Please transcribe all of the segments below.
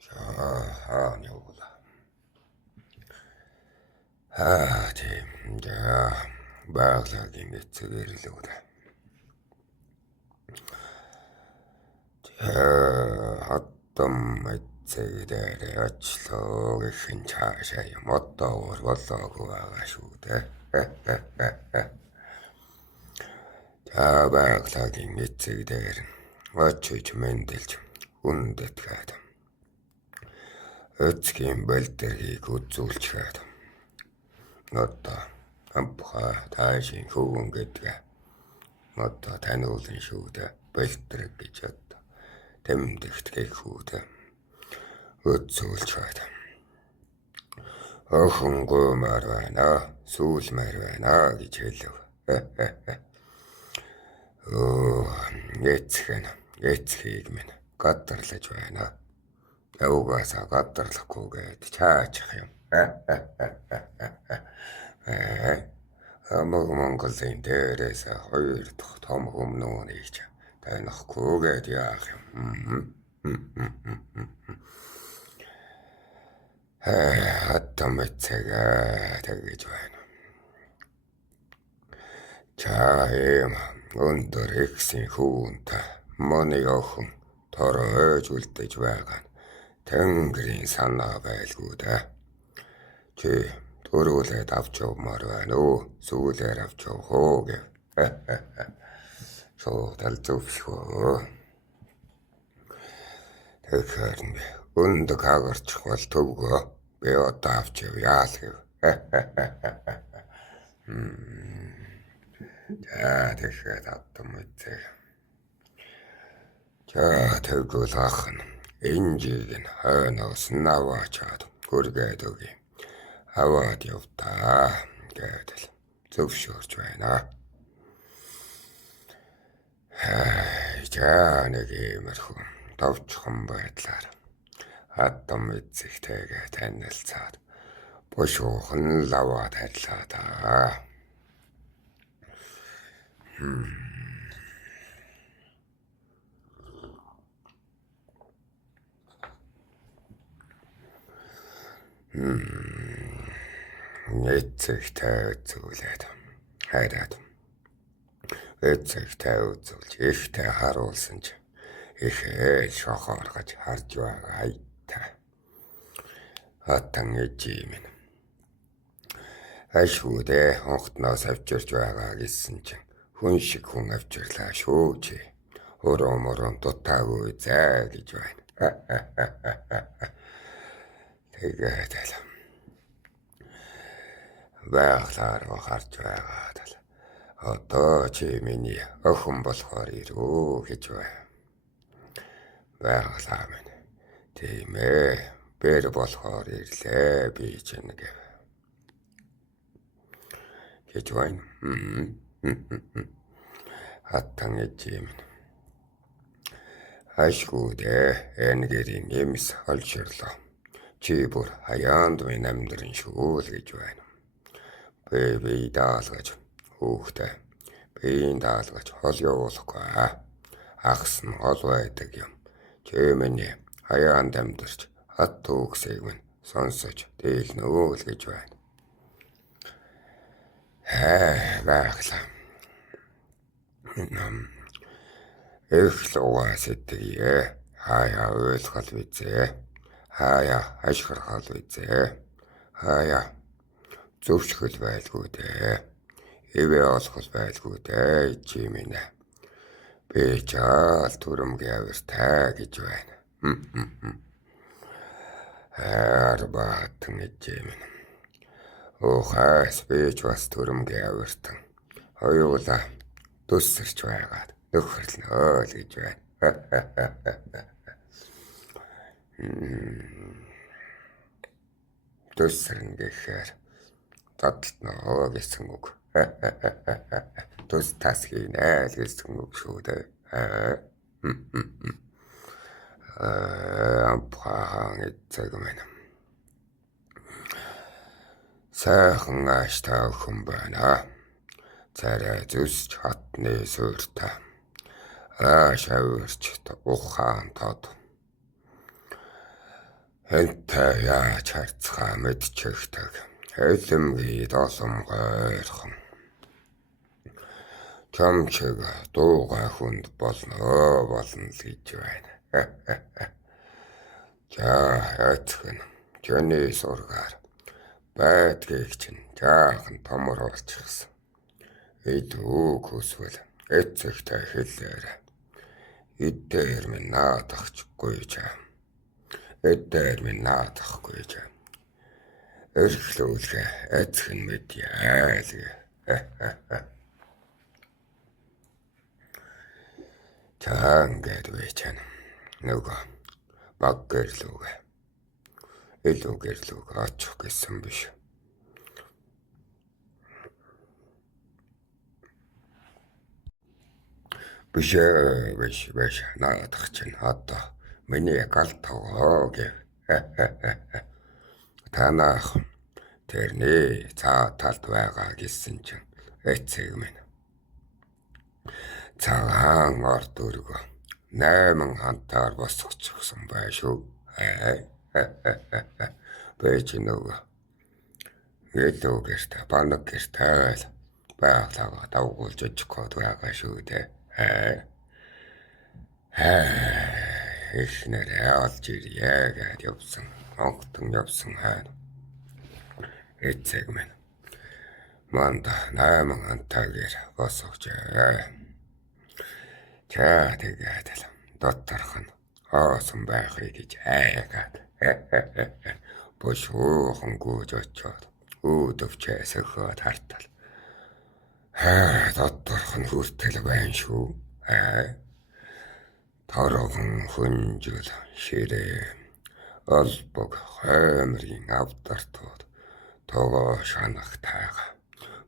자, 여보다. тийм. За, баглагийн эцгээр л өгдөө. Хаттам эцэгдэр очлоо гэхэн цаашаа юм одоо болоогүй байгаа шүү дээ. За, баглагийн эцэгдэр очиж мэндэлж үндэт гээд. Ötskin bälteriik utsuultskäät. Mutta ampaa täysin huun ketkä. Mutta tän uuden suuta bälterikki jotta. Temtikt kekhuuta. Utsuultskäät. Ohun kuumarvaina, suusmarvaina kitsellu. Etskiigmin, kattarlajuaina. Угаасаа гадарлахгүйгээд чаачих юм. Амаг Монголын дээрээс хоёр дахь том өмнөө нэгж танихгүйгээд яах юм. Хаттам эцэгээ тэгэж байна. Чаим өндөр ихсэн хүүнтэй моны охин тороо өжүүлдэж байгаа. Тэнгэрийн санаа байлгүй дээ. Чи төрүүлээд авч явмаар байна уу? Сүүлээр авч явах уу гэв. Шуудал зөвшгөө. Тэгэхээр өндөг хагарчих бол төвгөө. Би одоо авч явъя л гэв. За тэгэхээр автом үтээ. За тэгвэл ах нь. Инжиг нь хойноос наваачаад хүргээд өгье. Аваад явтаа гэдэл зөвшөөрч байна. За нэг иймэрхүү товчхон байдлаар хаттам эцэгтэйгээ танилцаад бушуухан лаваад харьлаа та. Эцэгтэй үзүүлээд хайраад эцэгтэй үзүүлж ихтэй харуулсан ч ихээ шохооргож харж байгаа та. Хатан ээжийн минь ашгүйдээ хонхтноос авчирч байгаа гэсэн чинь хүн шиг хүн авчирлаа шүү чи. Хөрөмөрөн дутаагүй заа гэж байна. Тэгээд л байглаар харж байгаа л одоо чи миний охин болохоор ирүү гэж байна. Байглаа минь тийм ээ бэр болохоор ирлээ би чинь гэж байна. Хаттан ээжийн минь ашгүйдээ энгэрийн эмс олширлоо. Чи бүр хаяанд минь амьдрын шүү л гэж байна. Би даалгаж хүүхдээ биеийн даалгаж хол явуулахгүй. Ахс нь хол байдаг юм. Чи миний хаяанд амьдарч хат төгсийг минь сонсож дийлнөө л гэж байна. Байглаа. Их л угаас итгэе. Хаяа ойлгол бизээ. Хаяа ашгархал бизээ. Хаяа зөвшгөл байлгүй дээ. Эвээ олохол байлгүй дээ. Чи минь би чаал түрэмгийн авиртай гэж байна. Арбаатан ээжээ минь. Ухаас бич бас түрэмгийн авиртан. Хоёулаа төсөрч байгаад нөхөрлнөө л гэж байна. Төсөрн гэхээр татлноо гэсэн үг. Төс тас хийнэ л гэсэн үг шүү дээ. Ампахан эцэг минь. Сайхан ааштай охин байна. Царай зүсч хатны сууртай. шавирч ухаан тод. Энтэй яаж харцгаа мэдчихдэг. Хэлэмгий досом гойрхон. Чамчиг дуугай хүнд болно л гэж байна. За эцхэн Жөний сургаар байдгийг чинь жаахан томор болчихсон. Илүү хүсвэл эцэгтэй хэлээрэй. Эдээр минь наадахчгүй жаа. Эдээр минь наадахгүй жаа. Эрхлүүлгээ эцхэн мэдээ. Таангад вечэн нөгөө баг гэрлүүгээ. Илүү гэрлүүг очих гэсэн биш. Биш наадах чинь одоо миний гал тогоо гэв. Танах тэрний цаа талд байгаа гэсэн чинь эцэг минь. Цагаан орд өргөө 8 хантаар босгочихсон бай шүү. Бэж нөгөө илүү гэртэ банаг гэртэ л байгалаа давгуулж очих гээд байгаа шүү дээ. Эхнэрээ олж ирье гэд явсан. Онгтон явсан хайна. Эцэг минь манда 8 хантаагаар босгожээ. За тэгээд л доторх нь хоосон байхыг гэж айгаад. Бошуухан гүйж очоод үүдөвчээ сөхөд хартал. Доторх нь хүртэл байна шүү. Торгон хүнжил ширээ олбог хоймрын авдартууд тогоо шанах тайга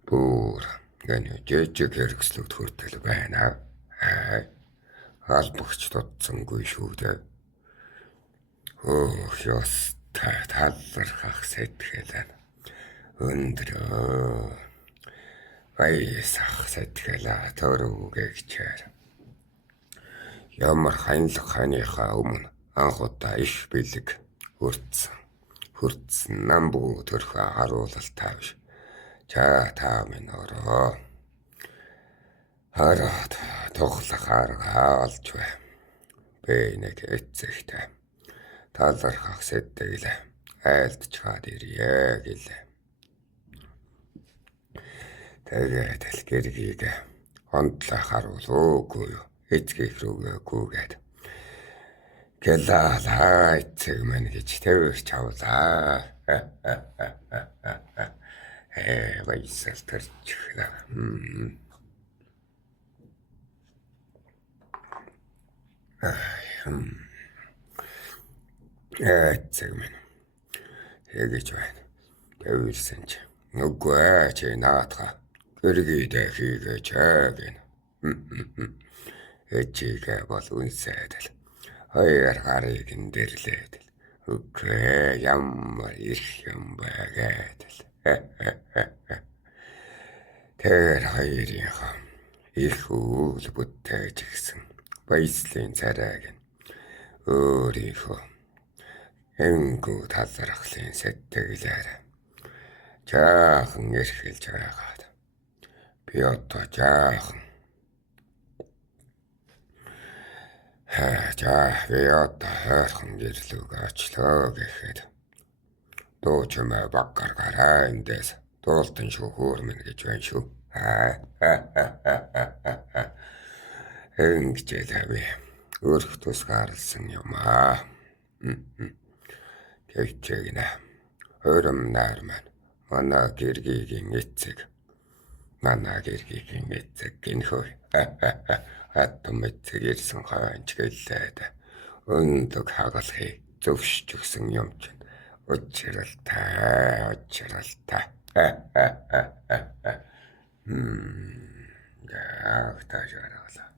бүр гэнэ жижиг хэрэгслүүд хүртэл байна. Албагч дутсангүй шүү дээ. Ёс талархах сэтгэл өндрөө баясах сэтгэл төрөвгэгчээр ямар ханилах ханыхаа өмнө анхудаа их бэлэг хүртсэн намбуу төрхөө харуулалтай биш. За та минь ороо. Хараад тухлах арга олж бай. Би нэг эцэгтэй талархах сэтгэл айлтчаад ирье гэлээ. Тэгээд л гэргийг ондлох харуулуугүй юу. Эцгийг рүүгээ гүгээд. Гэлаа эцэг минь гэж тэрч авлаа. Баясал төрчихлээ. Эцэг минь тэгэж байна. Тэвэрсэн чи нүггүй чи наатга гэргийдээ хийгээч гэн. Эчигээ бол үнсээд л хоёр гарыг дэрлээд л үгүй ямар их юм байгаад л. Тэр хоёрынхаа их үйл бүтээж гисэн баяслын царайг өөрийнхөө энгүү талархлын сэтгэлээр жаахан эрхэлж байгаад би одоо жаахан би одоо хойрхон гэрлүүг очлоо гэхэд дуу чимээ баггар гараа эндээс дуултан шүүхүүр минь гэж байна шүү. Ингэжээ би өөрх тус гаралсан юм аа. Тэгчээ гинэ. Хөрөм нар маань манай гэргийн эцэг гинхөө. Хатам эцэг ирсэн хойч гэлээд өндөг хагалхыг зөвшж өгсөн юм чинь. Учралтай. Яг таашаалаа.